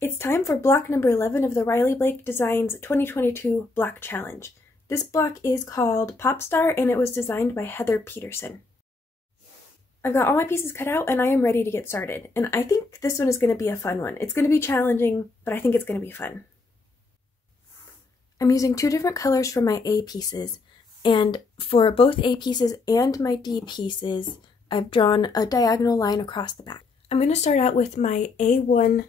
It's time for block number 11 of the Riley Blake Designs 2022 block challenge. This block is called Popstar and it was designed by Heather Peterson. I've got all my pieces cut out and I am ready to get started. And I think this one is going to be a fun one. It's going to be challenging, but I think it's going to be fun. I'm using two different colors for my A pieces. And for both A pieces and my D pieces, I've drawn a diagonal line across the back. I'm going to start out with my A1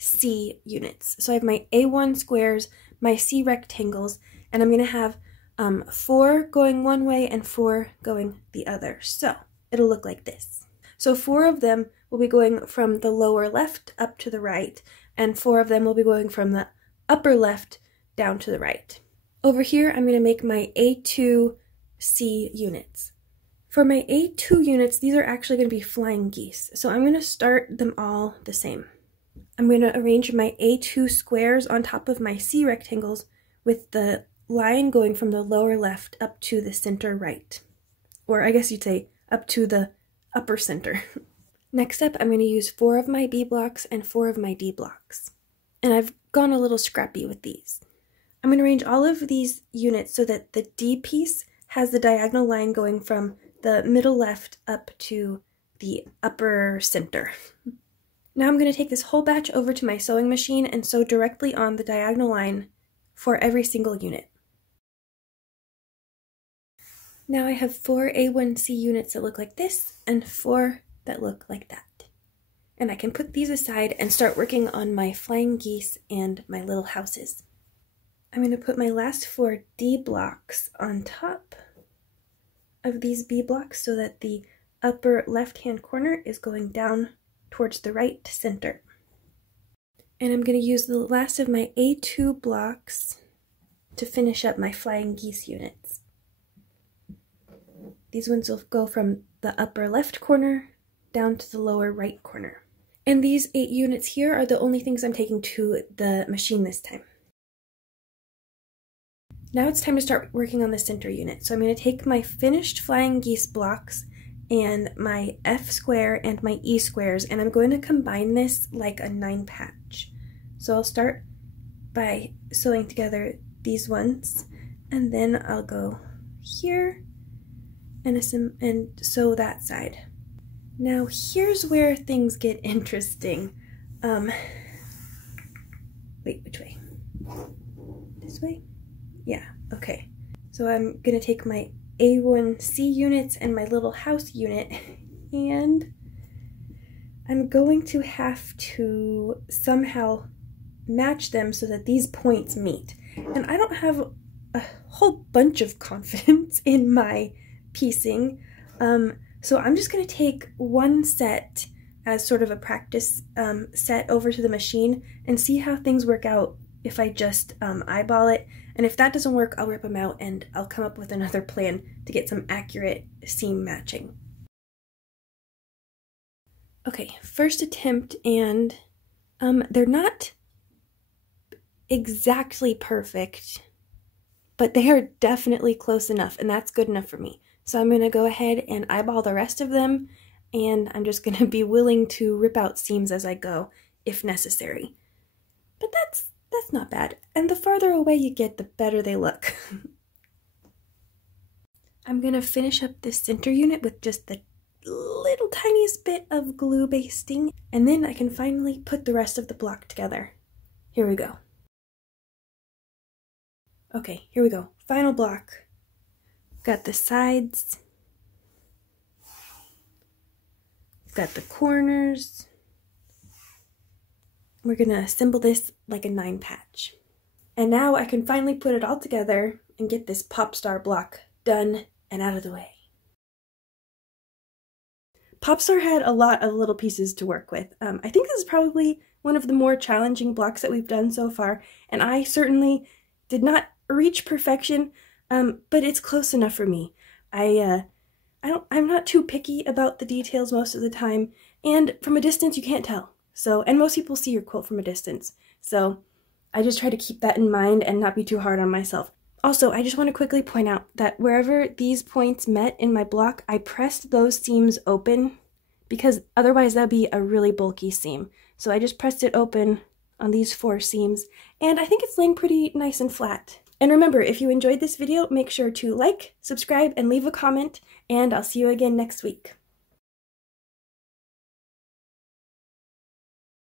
C units. So I have my A1 squares, my C rectangles, and I'm going to have 4 going one way and 4 going the other. So it'll look like this. So 4 of them will be going from the lower left up to the right, and 4 of them will be going from the upper left down to the right. Over here, I'm going to make my A2 C units. For my A2 units, these are actually going to be flying geese. So I'm going to start them all the same. I'm going to arrange my A2 squares on top of my C rectangles with the line going from the lower left up to the center right. Or I guess you'd say up to the upper center. Next up, I'm going to use 4 of my B blocks and 4 of my D blocks. And I've gone a little scrappy with these. I'm going to arrange all of these units so that the D piece has the diagonal line going from the middle left up to the upper center. Now I'm going to take this whole batch over to my sewing machine and sew directly on the diagonal line for every single unit. Now I have 4 A1C units that look like this and 4 that look like that. And I can put these aside and start working on my flying geese and my little houses. I'm going to put my last 4 D blocks on top of these B blocks so that the upper left-hand corner is going down towards the right center. And I'm going to use the last of my A2 blocks to finish up my flying geese units. These ones will go from the upper left corner down to the lower right corner. And these 8 units here are the only things I'm taking to the machine this time. Now it's time to start working on the center unit. So I'm going to take my finished flying geese blocks and my F square and my E squares, and I'm going to combine this like a 9 patch. So I'll start by sewing together these ones, and then I'll go here and sew that side. Now here's where things get interesting. Wait, which way? This way? Yeah, okay. So I'm gonna take my A1C units and my little house unit, and I'm going to have to somehow match them so that these points meet. And I don't have a whole bunch of confidence in my piecing, so I'm just going to take one set as sort of a practice set over to the machine and see how things work out if I just eyeball it. And if that doesn't work, I'll rip them out and I'll come up with another plan to get some accurate seam matching. Okay, first attempt, and they're not exactly perfect, but they are definitely close enough, and that's good enough for me. So I'm going to go ahead and eyeball the rest of them, and I'm just going to be willing to rip out seams as I go if necessary. But that's not bad, and the farther away you get, the better they look. I'm going to finish up this center unit with just the little tiniest bit of glue basting, and then I can finally put the rest of the block together. Here we go. Okay, here we go. Final block. Got the sides. Got the corners. We're going to assemble this like a 9 patch. And now I can finally put it all together and get this Popstar block done and out of the way. Popstar had a lot of little pieces to work with. I think this is probably one of the more challenging blocks that we've done so far, and I certainly did not reach perfection, but it's close enough for me. I'm not too picky about the details most of the time, and from a distance you can't tell. And most people see your quilt from a distance, so I just try to keep that in mind and not be too hard on myself. Also, I just want to quickly point out that wherever these points met in my block, I pressed those seams open because otherwise that'd be a really bulky seam. So I just pressed it open on these 4 seams, and I think it's laying pretty nice and flat. And remember, if you enjoyed this video, make sure to like, subscribe, and leave a comment, and I'll see you again next week.